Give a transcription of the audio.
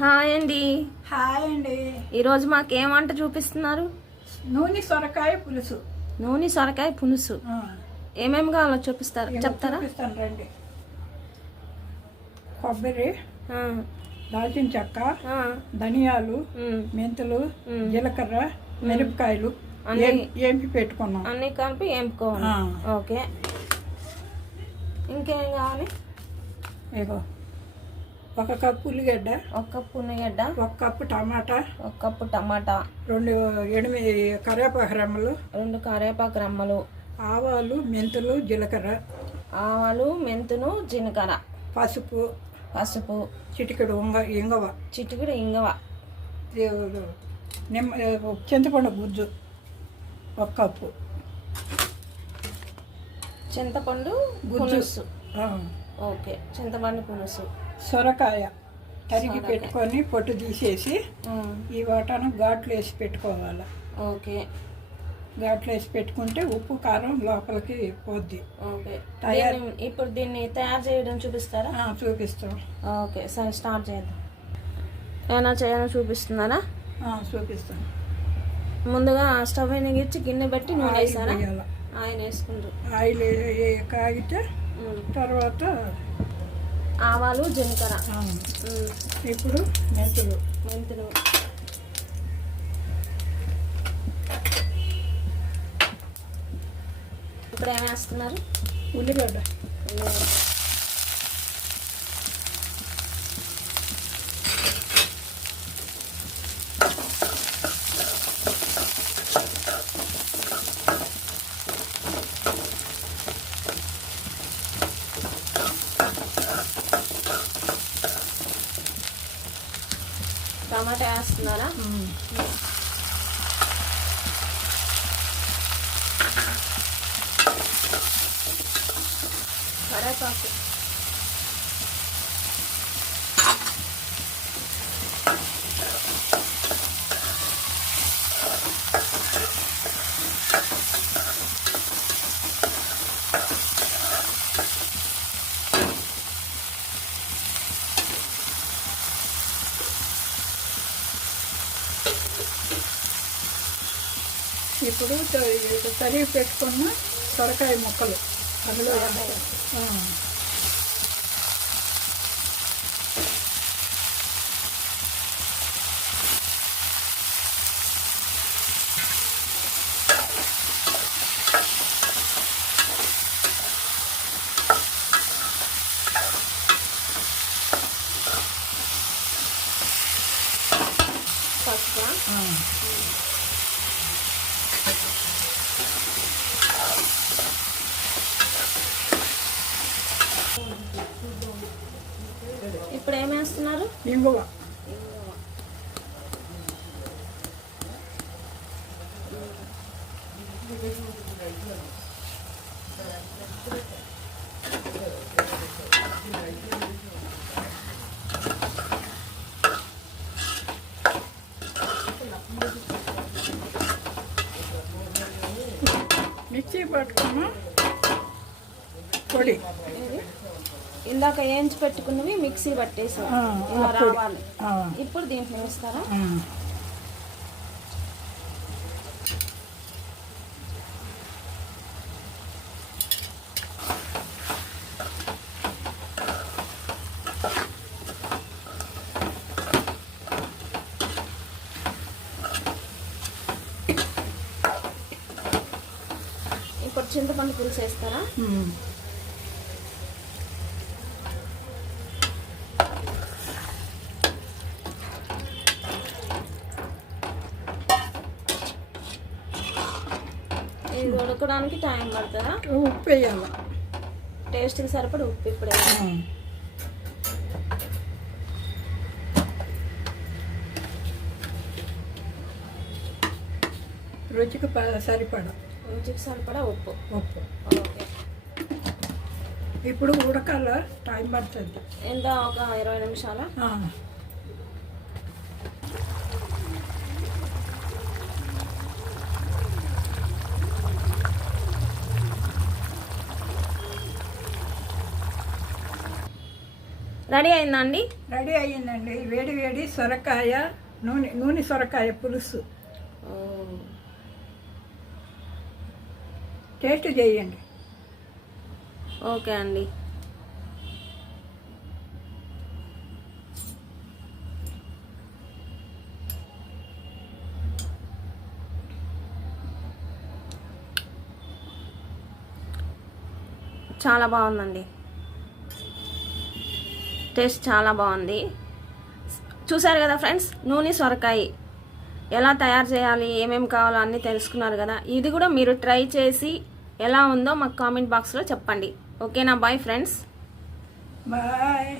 Hi అండి. Hi అండి. ఈరోజు మాకు ఏం వంట చూపిస్తున్నారు? నూనె సొరకాయ పులుసు. నూనె సొరకాయ పులుసు ఏమేమి కావాలో చెప్తారా? చూపిస్తాను రండి. కొబ్బరి, ఆ, దాల్చిన చెక్క, ఆ, ధనియాలు, ఉమ్, మెంతులు, జీలకర్ర, మిరపకాయలు ఏంపి పెట్టుకున్నాం. అన్నీ కలిపి ఏంపుకోవాలి. ఆ. ఓకే, ఇంకేం కావాలి? ఇగో 1 కప్పు ఉల్లిగడ్డ, 1 కప్పు ఉల్లిగడ్డ, 1 కప్పు టమాటా, 1 కప్పు టమాటా, 8 కరివేపాకు రెమ్మలు, 2 కరివేపాకు రెమ్మలు, ఆవాలు, మెంతులు, జీలకర్ర, ఆవాలు, మెంతులు, జీలకర్ర, పసుపు, చిటికెడు ఇంగవ, ఇంగవ, చింతపండు గుజ్జు 1 కప్పు, చింతపండు గుజ్జు, పులుసు. ఓకే, చింతపండు పులుసు. సొరకాయ తరిగి పెట్టుకొని పొట్టు తీసేసి ఈ వాటాను ఘాట్లు వేసి పెట్టుకోవాలి. ఓకే, ఘాట్లు వేసి పెట్టుకుంటే ఉప్పు కారం లోపలికి పోద్ది. ఓకే, ఇప్పుడు దీన్ని తయారు చేయడం చూపిస్తారా? చూపిస్తాం. ఓకే, సరే స్టార్ట్ చేద్దాం. ఏమైనా చేయాలో చూపిస్తున్నారా? చూపిస్తాం. ముందుగా స్టవ్ వెలిగించి గిన్నె పెట్టి నూనె వేసారా? వేయాలి. ఆయిల్ వేసుకుంటారు. ఆయిల్ కాగితే తర్వాత ఆవాలు, జీలకర్ర, ఇప్పుడు మెంతులు, ఇప్పుడు ఏం వేస్తున్నారు? ఉల్లిగడ్డ, టమాటా వేస్తున్నారా? కరివేపాకు, ఇప్పుడు తరిగి పెట్టుకున్న సొరకాయ ముక్కలు అందులో పసుపు, ఇప్పుడు ఏం వేస్తున్నారు? ఇంగువ, మిక్సీ పట్టుకున్న పొడి, ఇందాక వేయించి పెట్టుకున్నవి మిక్సీ పట్టేసి ఇలా రావాలి. ఇప్పుడు దీంట్లో వేస్తారా? ఇప్పుడు చింతపండు పులుసు వేస్తారా? ఇది ఉడకడానికి టైం పడుతుందా? ఉప్పు వేయాలి. టేస్ట్కి సరిపడి ఉప్పు ఇప్పుడు వేయాలి. రుచికి సరిపడా ఉప్పు. ఉప్పు ఓకే, ఇప్పుడు ఉడకాల టైం పడుతుంది. ఎంత? ఒక 20 నిమిషాల. రెడీ అయిందా అండి? రెడీ అయ్యిందండి. వేడి వేడి సొరకాయ నూనె సొరకాయ పులుసు. టేస్ట్ చేయండి. ఓకే అండి. చాలా బాగుందండి. టేస్ట్ చాలా బాగుంది. చూసారు కదా ఫ్రెండ్స్, నూనె సొరకాయ ఎలా తయారు చేయాలి, ఏమేమి కావాలో అన్నీ తెలుసుకున్నారు కదా. ఇది కూడా మీరు ట్రై చేసి ఎలా ఉందో మాకు కామెంట్ బాక్స్లో చెప్పండి. ఓకేనా? Bye friends. బాయ్.